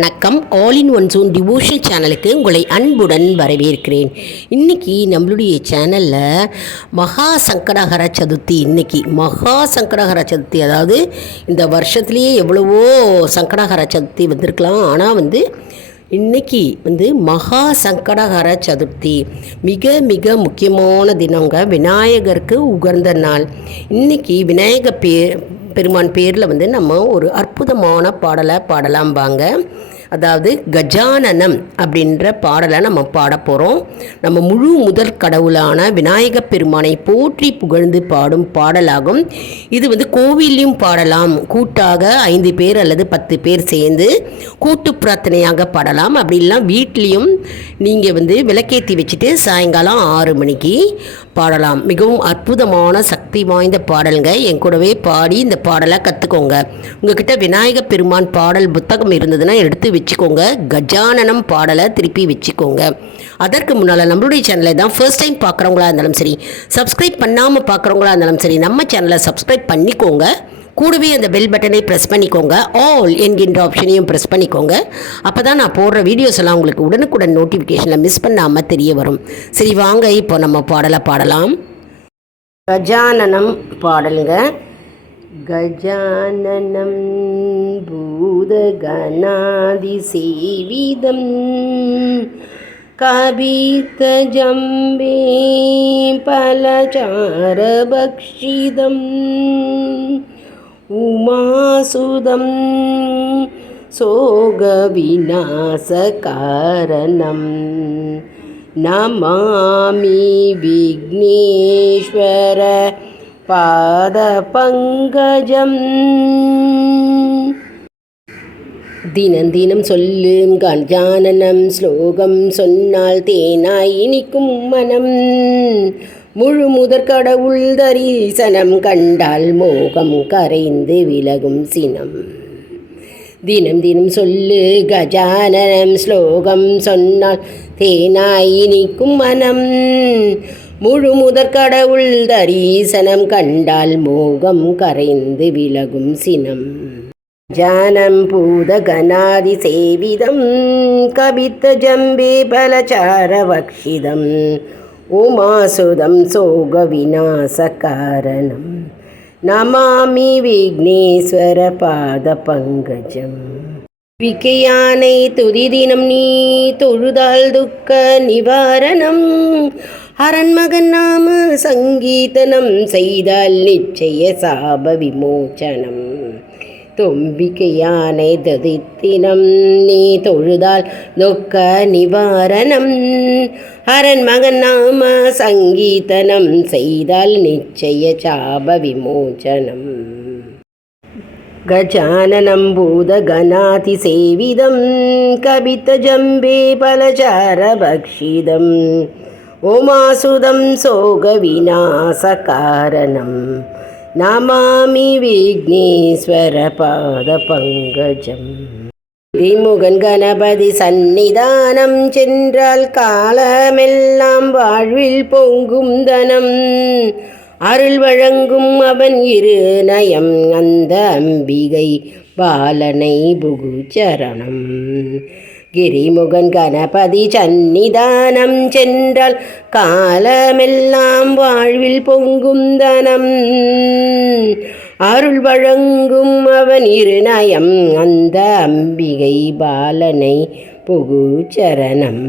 வணக்கம். All in one zone devotion சேனலுக்கு உங்களை அன்புடன் வரவேற்கிறேன். இன்றைக்கி நம்மளுடைய சேனலில் மகா சங்கடஹர சதுர்த்தி. இன்றைக்கி மகா சங்கடஹர சதுர்த்தி, அதாவது இந்த வருஷத்துலேயே எவ்வளவோ சங்கடஹர சதுர்த்தி வந்திருக்கலாம். ஆனால் இன்றைக்கி மகா சங்கடஹர சதுர்த்தி மிக மிக முக்கியமான தினங்க. விநாயகருக்கு உகந்த நாள். இன்றைக்கி விநாயக பெருமான் பேரில் நம்ம ஒரு அற்புதமான பாடலை பாடலாம் வாங்க. அதாவது கஜானனம் அப்படின்ற பாடலை நம்ம பாட போகிறோம். நம்ம முழு முதற் கடவுளான விநாயகப் பெருமானை போற்றி புகழ்ந்து பாடும் பாடலாகும். இது கோவிலையும் பாடலாம், கூட்டாக 5 பேர் அல்லது 10 பேர் சேர்ந்து கூட்டு பிரார்த்தனையாக பாடலாம். அப்படி இல்லைனா வீட்லேயும் நீங்கள் விளக்கேற்றி வச்சுட்டு சாயங்காலம் 6 மணிக்கு பாடலாம். மிகவும் அற்புதமான சக்தி வாய்ந்த பாடலுங்க. என் கூடவே பாடி இந்த பாடலை கற்றுக்கோங்க. உங்ககிட்ட விநாயகப் பெருமான் பாடல் புத்தகம் இருந்ததுன்னா எடுத்து வச்சுக்கோங்க. கஜானனம் பாடலை திருப்பி வச்சுக்கோங்க. அதற்கு முன்னால் நம்மளுடைய சேனலை தான் ஃபர்ஸ்ட் டைம் பார்க்குறவங்களா இருந்தாலும் சரி, சப்ஸ்கிரைப் பண்ணாமல் பார்க்குறவங்களா இருந்தாலும் சரி, நம்ம சேனலை சப்ஸ்கிரைப் பண்ணிக்கோங்க. கூடவே அந்த பெல் பட்டனை ப்ரெஸ் பண்ணிக்கோங்க. ஆல் என்கின்ற ஆப்ஷனையும் ப்ரெஸ் பண்ணிக்கோங்க. அப்போ தான் நான் போடுற வீடியோஸ் எல்லாம் உங்களுக்கு உடனுக்குடன் நோட்டிஃபிகேஷனில் மிஸ் பண்ணாமல் தெரிய வரும். சரி வாங்க, இப்போ நம்ம பாடலை பாடலாம். கஜானனம் பாடலுங்க. கஜானனம் பூதகணாதி சேவிதம் கபித்த ஜம்பே பலசாரபக்ஷிதம் உமாசுதம் சோகவிநாசகாரணம் நமாமி விக்னேஸ்வர பாதபங்கஜம். தினம் தினம் சொல்லும் கஜானனம் ஸ்லோகம் சொன்னால் தேனாய் இனிக்கும் மனம். முழு முதற் கடவுள் தரிசனம் கண்டால் மோகம் கரைந்து விலகும் சினம். தினம் தினம் சொல்லு கஜானனம் ஸ்லோகம் சொன்னால் தேனாய் இனிக்கும் மனம். முழு முதற் கடவுள் தரிசனம் கண்டால் மோகம் கரைந்து விலகும் சினம். ஜானம் பூதகணாதி சேவிதம் கபித்த ஜம்பே பலசாரபக்ஷிதம் உமாசுதம் சோக விநாசகாரணம் நமாமி விக்னேஸ்வர பாத பங்கஜம். விக்கையானை துதிதினம் நீ தொழுதால் துக்க நிவாரணம். அரண்மகன் நாம சங்கீதனம் செய்தால் நிச்சய சாப விமோச்சனம். தொம்பிக்கையானை ததித்தினம் நீ தொழுதால் துக்க நிவாரணம். அரண்மகன் நாம சங்கீதனம் செய்தால் நிச்சய சாப விமோச்சனம். கஜானனம் பூதகணாதி சேவிதம் கபித்த ஜம்பே பலசாரபக்ஷிதம் உமாசுதம் சோக விநாசகாரணம் நமாமி விக்னேஸ்வர பாத பங்கஜம். திரிமுகன் கணபதி சந்நிதானம் சென்றால் காலமெல்லாம் வாழ்வில் பொங்கும் தனம். அருள் வழங்கும் அவன் இருநயம் அந்த அம்பிகை பாலனை புகுச்சரணம். கிரிமுகன் கணபதி சந்நிதானம் சென்றால் காலமெல்லாம் வாழ்வில் பொங்கும் தனம். அருள் வழங்கும் அவன் இருநயம் அந்த அம்பிகை பாலனை புகுச்சரணம்.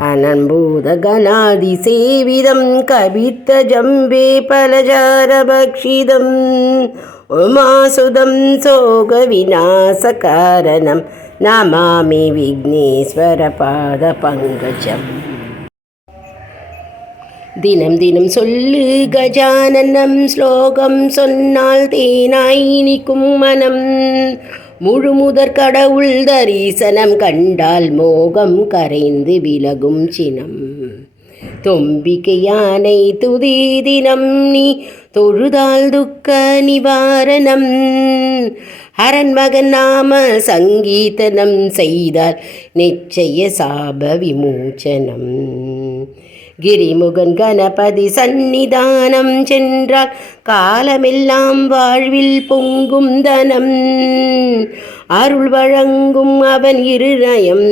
அனம்பூதகணாதி சேவிதம் கபித்த ஜம்பே பலசாரபக்ஷிதம் உமாசுதம் சோக விநாசகாரணம் நமாமி விக்னேஸ்வர பாத பங்கஜம். தினம் தினம் சொல்லு கஜானனம் ஸ்லோகம் சொன்னால் தேனாய் இனிக்கும் மனம். முழு முதற் கடவுள் தரிசனம் கண்டால் மோகம் கரைந்து விலகும் சினம். தொம்பிக்கையானை துதி தினம் நீ தொழுதால் துக்க நிவாரணம். அரண்மகன் நாம சங்கீதனம் செய்தால் நிச்சய சாப விமோச்சனம். கிரிமுகன் கணபதி சந்நிதானம் சென்றால் காலமெல்லாம் வாழ்வில் பொங்கும் தனம். அருள் வழங்கும் அவன் இருநயம்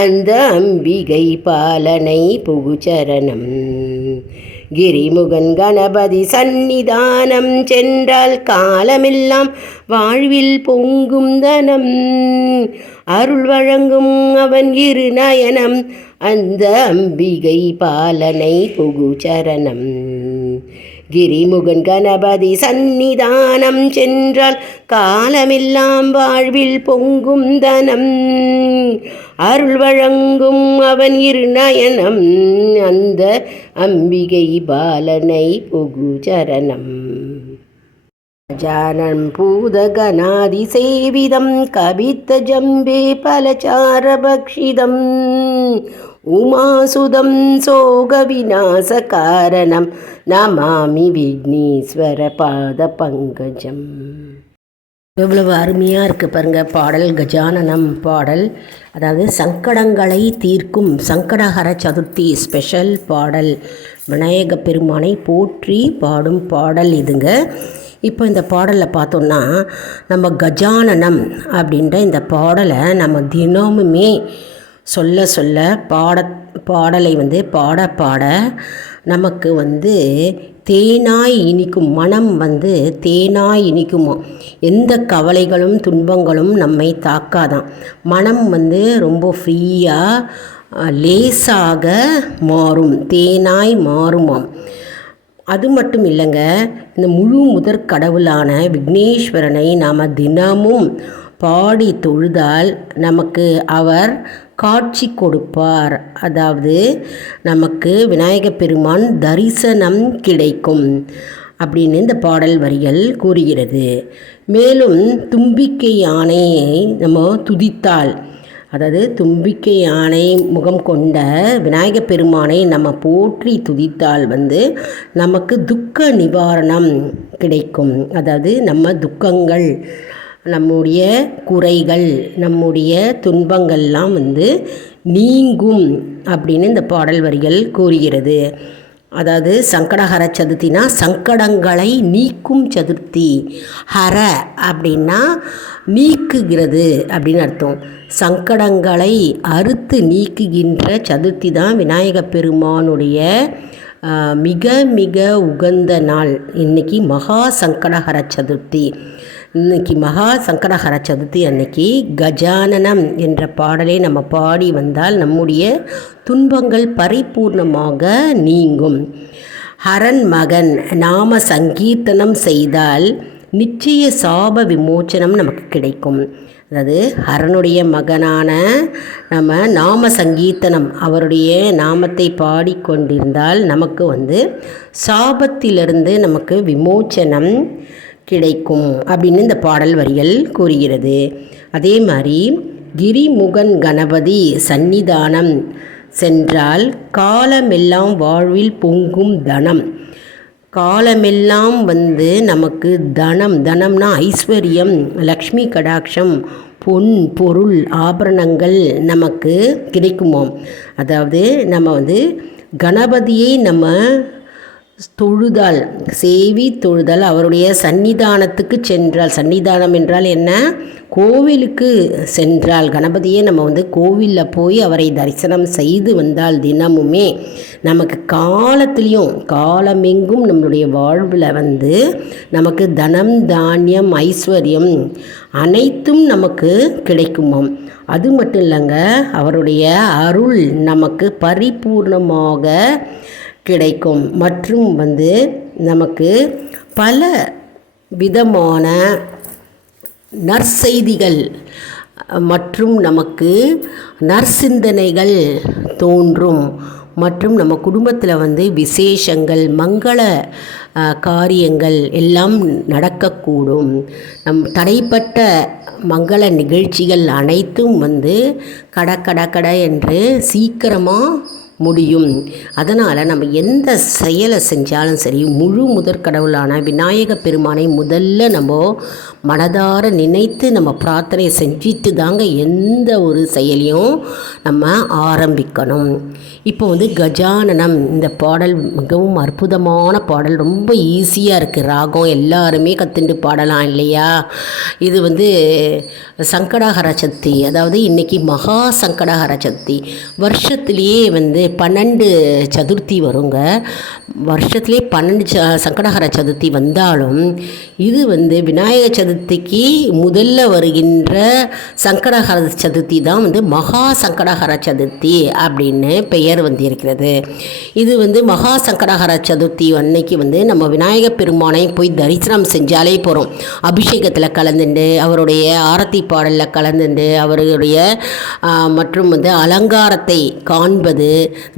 அந்த அம்பிகை பாலனை புகுச்சரணம். கிரிமுகன் கணபதி சந்நிதானம் சென்றால் காலமெல்லாம் வாழ்வில் பொங்கும் தனம். அருள் வழங்கும் அவன் இருநயனம் அந்த அம்பிகை பாலனை புகுச்சரணம். கிரிமுகன் கணபதி சந்நிதானம் சென்றால் காலமெல்லாம் வாழ்வில் பொங்கும் தனம். அருள் வழங்கும் அவன் இருநயனம் அந்த அம்பிகை பாலனை புகுச்சரணம். கஜானனம் பூதகணாதி சேவிதம் கவித்த ஜம்பே பலசாரபக்ஷிதம். உமாசுதம் சோக விநாச காரணம் நமாமி விக்னேஸ்வர பாத பங்கஜம். எவ்வளவு அருமையாக இருக்குது பாருங்கள் பாடல். கஜானனம் பாடல், அதாவது சங்கடங்களை தீர்க்கும் சங்கடஹர சதுர்த்தி ஸ்பெஷல் பாடல். விநாயக பெருமானை போற்றி பாடும் பாடல் இதுங்க. இப்போ இந்த பாடலில் பார்த்தோன்னா நம்ம கஜானனம் அப்படின்ற இந்த பாடலை நம்ம தினமுமே சொல்ல சொல்ல பாடலை பாட பாட நமக்கு தேனாய் இனிக்கும், மனம் தேனாய் இனிக்குமோ. எந்த கவலைகளும் துன்பங்களும் நம்மை தாக்காதான். மனம் ரொம்ப ஃப்ரீயாக லேசாக மாறும், தேனாய் மாறுமாம். அது மட்டும் இல்லைங்க, இந்த முழு முதற் கடவுளான விக்னேஸ்வரனை நாம் தினமும் பாடி தொழுதால் நமக்கு அவர் காட்சி கொடுப்பார். அதாவது நமக்கு விநாயக பெருமான் தரிசனம் கிடைக்கும் அப்படின்னு இந்த பாடல் வரிகள் கூறுகிறது. மேலும் தும்பிக்கை யானையை நம்ம துதித்தால், அதாவது தும்பிக்கை யானை முகம் கொண்ட விநாயக பெருமானை நம்ம போற்றி துதித்தால் நமக்கு துக்க நிவாரணம் கிடைக்கும். அதாவது நம்ம துக்கங்கள், நம்முடைய குறைகள், நம்முடைய துன்பங்கள்லாம் நீங்கும் அப்படின்னு இந்த பாடல் வரிகள் கூறுகிறது. அதாவது சங்கடஹர சதுர்த்தினா சங்கடங்களை நீக்கும் சதுர்த்தி. ஹர அப்படின்னா நீக்குகிறது அப்படின்னு அர்த்தம். சங்கடங்களை அறுத்து நீக்குகின்ற சதுர்த்தி தான் விநாயக பெருமானுடைய மிக மிக உகந்த நாள். இன்றைக்கி மகா சங்கடஹர சதுர்த்தி. இன்னைக்கு மகா சங்கடஹர சதுர்த்தி அன்னைக்கு கஜானனம் என்ற பாடலை நம்ம பாடி வந்தால் நம்முடைய துன்பங்கள் பரிபூர்ணமாக நீங்கும். ஹரன் மகன் நாம சங்கீர்த்தனம் செய்தால் நிச்சய சாப விமோச்சனம் நமக்கு கிடைக்கும். அதாவது ஹரனுடைய மகனான நம்ம நாம சங்கீர்த்தனம், அவருடைய நாமத்தை பாடிக்கொண்டிருந்தால் நமக்கு சாபத்திலிருந்து நமக்கு விமோச்சனம் கிடைக்கும் அப்படின்னு இந்த பாடல் வரிகள் கூறுகிறது. அதே மாதிரி கிரிமுகன் கணபதி சந்நிதானம் சென்றால் காலமெல்லாம் வாழ்வில் பொங்கும் தனம். காலமெல்லாம் நமக்கு தனம், தனம்னா ஐஸ்வர்யம், லக்ஷ்மி கடாட்சம், பொன் பொருள் ஆபரணங்கள் நமக்கு கிடைக்குமோ. அதாவது நம்ம கணபதியை நம்ம தொழுதால், சேவி தொழுதால், அவருடைய சன்னிதானத்துக்கு சென்றால், சன்னிதானம் என்றால் என்ன, கோவிலுக்கு சென்றால், கணபதியை நம்ம கோவிலில் போய் அவரை தரிசனம் செய்து வந்தால் தினமுமே நமக்கு காலமெங்கும் நம்மளுடைய வாழ்வில் நமக்கு தனம் தானியம் ஐஸ்வர்யம் அனைத்தும் நமக்கு கிடைக்குமாம். அது மட்டும் இல்லைங்க, அவருடைய அருள் நமக்கு பரிபூர்ணமாக கிடைக்கும். மற்றும் நமக்கு பல விதமான நற்செய்திகள் மற்றும் நமக்கு நற்சிந்தனைகள் தோன்றும். மற்றும் நம்ம குடும்பத்தில் விசேஷங்கள், மங்கள காரியங்கள் எல்லாம் நடக்கக்கூடும். தடைப்பட்ட மங்கள நிகழ்ச்சிகள் அனைத்தும் கட என்று சீக்கிரமாக முடியும். அதனால் நம்ம எந்த செயலை செஞ்சாலும் சரி, முழு முதற் கடவுளான விநாயக பெருமானை முதல்ல நம்ம மனதார நினைத்து நம்ம பிரார்த்தனை செஞ்சுட்டு தாங்க எந்த ஒரு செயலையும் நம்ம ஆரம்பிக்கணும். இப்போ கஜானனம் இந்த பாடல் மிகவும் அற்புதமான பாடல், ரொம்ப ஈஸியாக இருக்குது. ராகம் எல்லாருமே கற்றுண்டு பாடலாம் இல்லையா? இது சங்கடஹர சதுர்த்தி, அதாவது இன்றைக்கி மகா சங்கடஹர சதுர்த்தி. வருஷத்துலேயே 12 சதுர்த்தி வருங்க. வருஷத்துலேயே 12 சங்கடஹர சதுர்த்தி வந்தாலும் இது விநாயக சதுர்த்திக்கு முதல்ல வருகின்ற சங்கடஹர சதுர்த்தி தான் மகா சங்கடஹர சதுர்த்தி அப்படின்னு பெயர் இருக்கிறது. இது மகா சங்கடஹர சதுர்த்தி அன்னைக்கு நம்ம விநாயக பெருமானை போய் தரிசனம் செஞ்சாலே போகிறோம். அபிஷேகத்தில் கலந்துண்டு, அவருடைய ஆரத்தி பாடலில் கலந்துண்டு, அவருடைய மற்றும் அலங்காரத்தை காண்பது,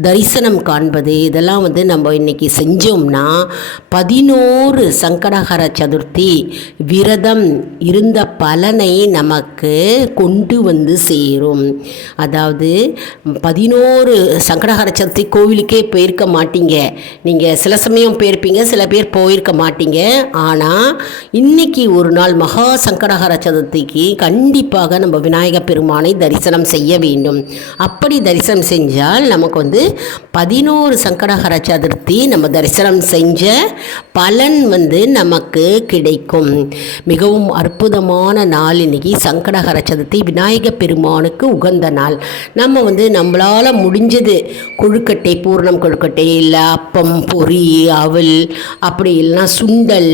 தரிசனம் காண்பது, இதெல்லாம் நம்ம இன்னைக்கு செஞ்சோம்னா 11 சங்கடஹர சதுர்த்தி விரதம் இருந்த பலனை நமக்கு கொண்டு சேரும். அதாவது 11 சங்கடஹர சதுர்த்தி கோவிலுக்கே போயிருக்க மாட்டீங்க. நீங்கள் சில சமயம் போயிருப்பீங்க, சில பேர் போயிருக்க மாட்டீங்க. ஆனால் இன்னைக்கு ஒரு நாள் மகா சங்கடஹர சதுர்த்திக்கு கண்டிப்பாக நம்ம விநாயக பெருமானை தரிசனம் செய்ய வேண்டும். அப்படி தரிசனம் செஞ்சால் நமக்கு 11 சங்கடஹர சதுர்த்தி நம்ம தரிசனம் செஞ்ச பலன் நமக்கு கிடைக்கும். மிகவும் அற்புதமான நாள் இன்னைக்கு சங்கடஹர சதுர்த்தி, விநாயக பெருமானுக்கு உகந்த நாள். நம்ம நம்மளால் முடிஞ்சது கொழுக்கட்டை, பூர்ணம் கொழுக்கட்டை, இல்லை அப்பம், பொரி, அவல், அப்படி இல்லைன்னா சுண்டல்,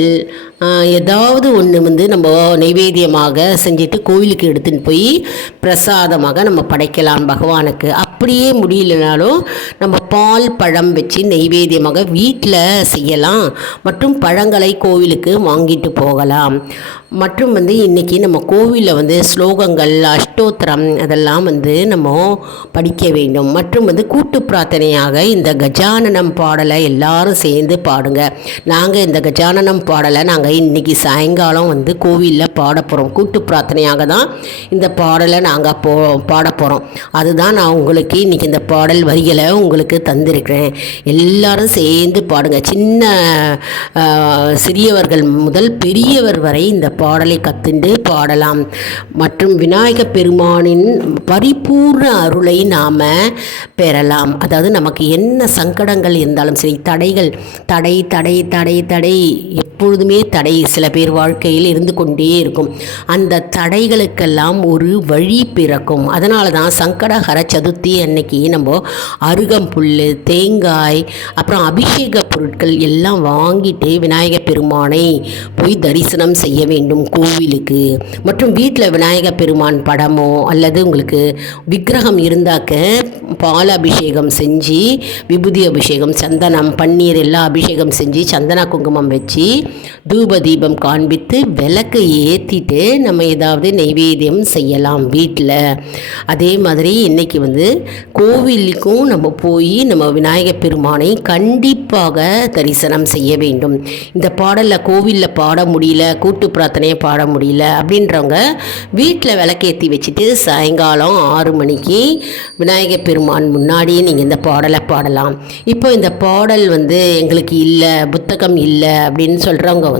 ஏதாவது ஒன்று நம்ம நைவேத்தியமாக செஞ்சுட்டு கோவிலுக்கு எடுத்துன்னு போய் பிரசாதமாக நம்ம படைக்கலாம் பகவானுக்கு. அப்படியே முடியலனாலும் நம்ம பால் பழம் வச்சு நைவேத்தியமாக வீட்டில் செய்யலாம். மற்றும் பழங்களை கோவிலுக்கு வாங்கிட்டு போகலாம். மற்றும் இன்றைக்கி நம்ம கோவிலில் ஸ்லோகங்கள், அஷ்டோத்திரம் அதெல்லாம் நம்ம படிக்க வேண்டும். மற்றும் கூட்டு பிரார்த்தனையாக இந்த கஜானனம் பாடலை எல்லாரும் சேர்ந்து பாடுங்க. நாங்கள் இந்த கஜானனம் பாடலை நாங்கள் இன்றைக்கி சாயங்காலம் கோவிலில் பாட போகிறோம். கூட்டு பிரார்த்தனையாக தான் இந்த பாடலை நாங்கள் பாட போகிறோம். அதுதான் நான் உங்களுக்கு இன்றைக்கி இந்த பாடல் வரிகளை உங்களுக்கு தந்திருக்கிறேன். எல்லாரும் சேர்ந்து பாடுங்க. சின்ன சிறியவர்கள் முதல் பெரியவர் வரை இந்த பாடலை கத்துண்டு பாடலாம். மற்றும் விநாயக பெருமானின் பரிபூர்ண அருளை நாம் பெறலாம். அதாவது நமக்கு என்ன சங்கடங்கள் இருந்தாலும் சரி, தடைகள், தடை தடை தடை தடை எப்பொழுதுமே தடை சில பேர் வாழ்க்கையில் இருந்து கொண்டே இருக்கும். அந்த தடைகளுக்கெல்லாம் ஒரு வழி பிறக்கும். அதனால தான் சங்கடஹர சதுர்த்தி அன்னைக்கு நம்ம அருகம்புல், தேங்காய், அப்புறம் அபிஷேக பொருட்கள் எல்லாம் வாங்கிட்டு விநாயக பெருமானை போய் தரிசனம் செய்ய வேண்டும் கோவிலுக்கு. மற்றும் வீட்டில் விநாயக பெருமான் படமோ அல்லது உங்களுக்கு விக்கிரகம் இருந்தாக்க பால் அபிஷேகம் செஞ்சு, விபூதி அபிஷேகம், சந்தனம், பன்னீர் எல்லாம் அபிஷேகம் செஞ்சு, சந்தன குங்குமம் வச்சு, தூப தீபம் காண்பித்து, விளக்கு ஏற்றிட்டு நம்ம ஏதாவது நைவேத்தியம் செய்யலாம் வீட்டில். அதே மாதிரி இன்றைக்கி கோவிலுக்கும் நம்ம போய் நம்ம விநாயக பெருமானை கண்டிப்பாக தரிசனம் செய்ய வேண்டும். இந்த பாடலில் கோவிலில் பாட முடியல, கூட்டு பிரார்த்தனையை பாட முடியல அப்படின்றவங்க வீட்டில் விளக்கேற்றி வச்சுட்டு சாயங்காலம் 6 மணிக்கு விநாயக பெருமான் முன்னாடியே நீங்கள் இந்த பாடலை பாடலாம். இப்போ இந்த பாடல் எங்களுக்கு இல்லை, புத்தகம் இல்லை அப்படின்னு சொல்கிறவங்க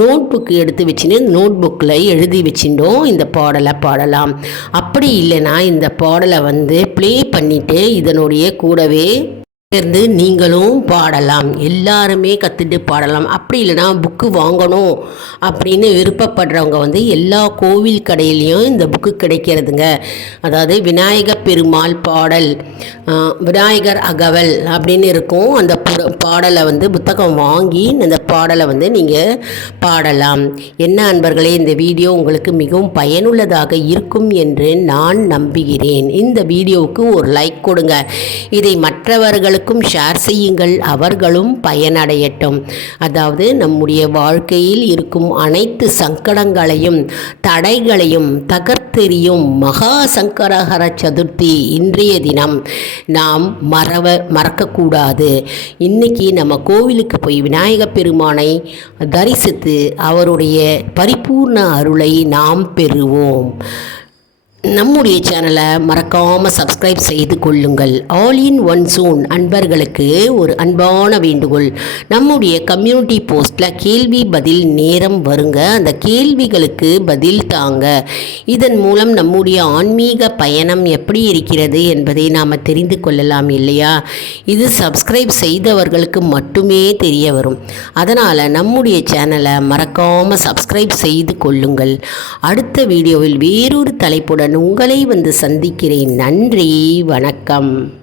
நோட் புக் எடுத்து வச்சுன்னு நோட் புக்கில் எழுதி வச்சுட்டோம் இந்த பாடலை பாடலாம். அப்படி இல்லைன்னா இந்த பாடலை ப்ளே பண்ணிவிட்டு இதனுடைய கூடவே சேர்ந்து நீங்களும் பாடலாம். எல்லாருமே கற்றுட்டு பாடலாம். அப்படி இல்லைனா புக்கு வாங்கணும் அப்படின்னு விருப்பப்படுறவங்க எல்லா கோவில் கடையிலையும் இந்த புக்கு கிடைக்கிறதுங்க. அதாவது விநாயக பெருமாள் பாடல், விநாயகர் அகவல் அப்படின்னு இருக்கும். அந்த பாடலை புத்தகம் வாங்கி அந்த பாடலை நீங்கள் பாடலாம். என்ன அன்பர்களே, இந்த வீடியோ உங்களுக்கு மிகவும் பயனுள்ளதாக இருக்கும் என்று நான் நம்புகிறேன். இந்த வீடியோவுக்கு ஒரு லைக் கொடுங்க. இதை மற்றவர்களுக்கு ஷேர் செய்யுங்கள், அவர்களும் பயனடையட்டும். அதாவது நம்முடைய வாழ்க்கையில் இருக்கும் அனைத்து சங்கடங்களையும் தடைகளையும் தகர்த்தெறியும் மகா சங்கடஹர சதுர்த்தி இன்றைய தினம் நாம் மறக்கக்கூடாது. இன்னைக்கு நம்ம கோவிலுக்கு போய் விநாயக பெருமானை தரிசித்து அவருடைய பரிபூர்ண அருளை நாம் பெறுவோம். நம்முடைய சேனலை மறக்காமல் சப்ஸ்கிரைப் செய்து கொள்ளுங்கள். ஆல் இன் ஒன் ஜோன் அன்பர்களுக்கு ஒரு அன்பான வேண்டுகோள். நம்முடைய கம்யூனிட்டி போஸ்ட்டில் கேள்வி பதில் நேரம் வருங்க. அந்த கேள்விகளுக்கு பதில் தாங்க. இதன் மூலம் நம்முடைய ஆன்மீக பயணம் எப்படி இருக்கிறது என்பதை நாம் தெரிந்து கொள்ளலாம் இல்லையா? இது சப்ஸ்கிரைப் செய்தவர்களுக்கு மட்டுமே தெரிய வரும். அதனால் நம்முடைய சேனலை மறக்காமல் சப்ஸ்கிரைப் செய்து கொள்ளுங்கள். அடுத்த வீடியோவில் வேறொரு தலைப்புடன் உங்களை வந்து சந்திக்கிறேன். நன்றி, வணக்கம்.